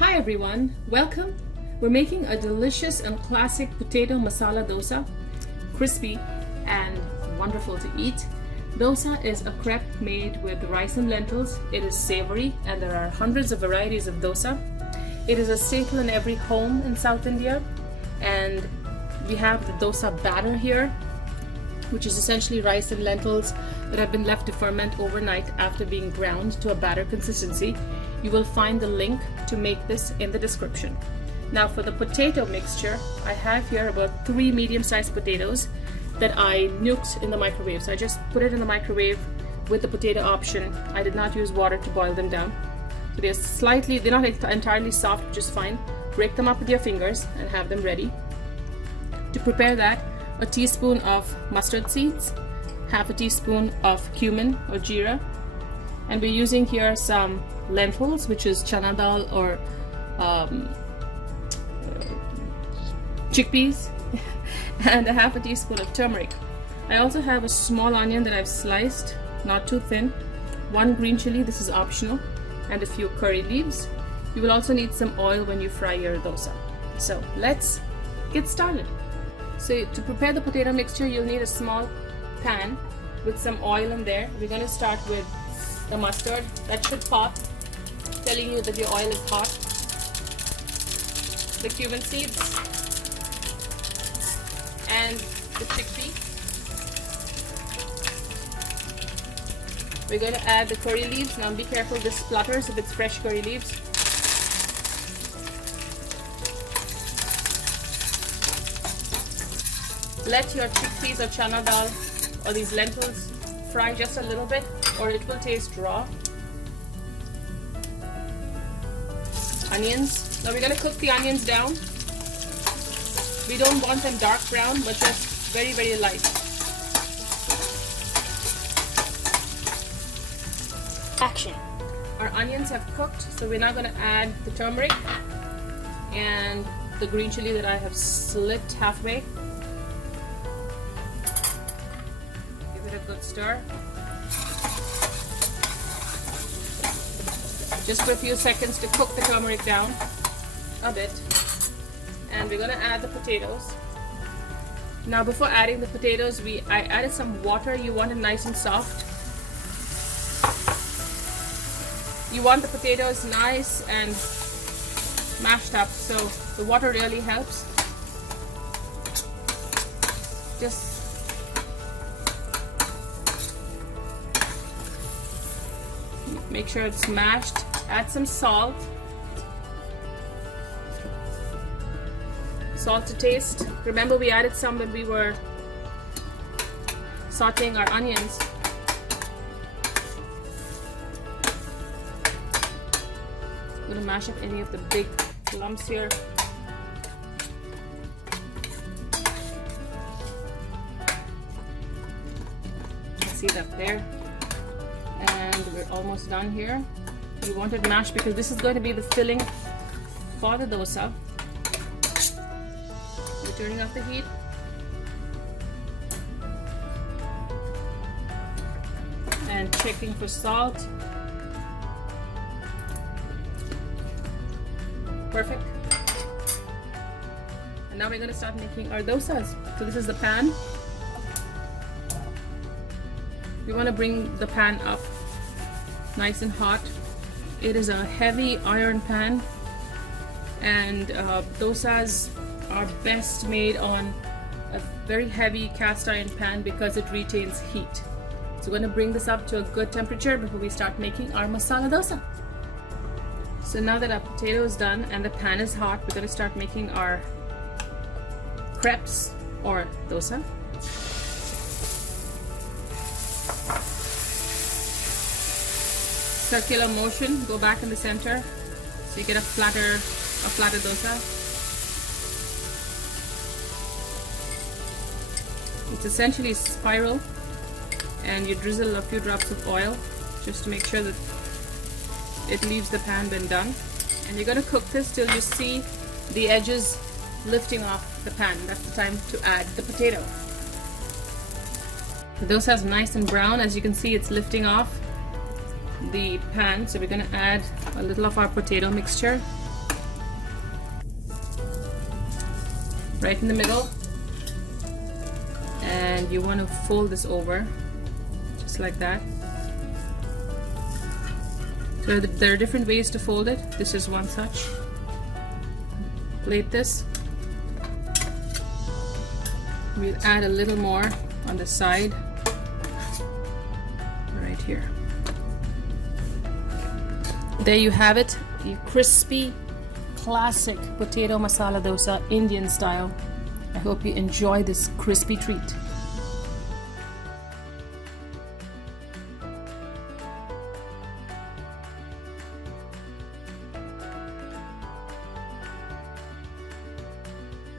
Hi everyone, welcome. We're making a delicious and classic potato masala dosa, crispy and wonderful to eat. Dosa is a crepe made with rice and lentils. It is savory and there are hundreds of varieties of dosa. It is a staple in every home in South India, and we have the dosa batter here, which is essentially rice and lentils that have been left to ferment overnight after being ground to a batter consistency. You will find the link to make this in the description. Now for the potato mixture, I have here about 3 medium-sized potatoes that I nuked in the microwave. So I just put it in the microwave with the potato option. I did not use water to boil them down. So they're not entirely soft, which is fine. Break them up with your fingers and have them ready. To prepare that, a teaspoon of mustard seeds, half a teaspoon of cumin or jeera, and we're using here some lentils, which is chana dal or chickpeas, and a half a teaspoon of turmeric. I also have a small onion that I've sliced, not too thin, 1 green chili, this is optional, and a few curry leaves. You will also need some oil when you fry your dosa. So let's get started. So to prepare the potato mixture, you'll need a small pan with some oil in there. We're going to start with the mustard. That should pop, telling you that your oil is hot. The cumin seeds and the chickpea. We're going to add the curry leaves. Now be careful, this splutters if it's fresh curry leaves. Let your chickpeas or chana dal or these lentils fry just a little bit, or it will taste raw. Onions. Now we're going to cook the onions down. We don't want them dark brown, but just very, very light. Action. Our onions have cooked, so we're now going to add the turmeric and the green chili that I have slit halfway. Give it a good stir. Just for a few seconds to cook the turmeric down a bit. And we're going to add the potatoes. Now before adding the potatoes, I added some water. You want it nice and soft. You want the potatoes nice and mashed up, so the water really helps. Just make sure it's mashed. Add some salt. Salt to taste. Remember, we added some when we were sauteing our onions. I'm going to mash up any of the big lumps here. See that there? And we're almost done here. We want it mashed because this is going to be the filling for the dosa. We're turning off the heat. And checking for salt. Perfect. And now we're going to start making our dosas. So this is the pan. We want to bring the pan up nice and hot. It is a heavy iron pan, and dosas are best made on a very heavy cast iron pan because it retains heat. So we're going to bring this up to a good temperature before we start making our masala dosa. So now that our potato is done and the pan is hot, we're going to start making our crepes or dosa. Circular motion, go back in the center so you get a flatter dosa. It's essentially spiral, and you drizzle a few drops of oil just to make sure that it leaves the pan when done. And you're going to cook this till you see the edges lifting off the pan. That's the time to add the potato. The dosa is nice and brown. As you can see, it's lifting off the pan, so we're going to add a little of our potato mixture. right in the middle, and you want to fold this over just like that. So there are different ways to fold it. This is one such. Plate this. We'll add a little more on the side right here. There you have it, the crispy classic potato masala dosa, Indian style. I hope you enjoy this crispy treat.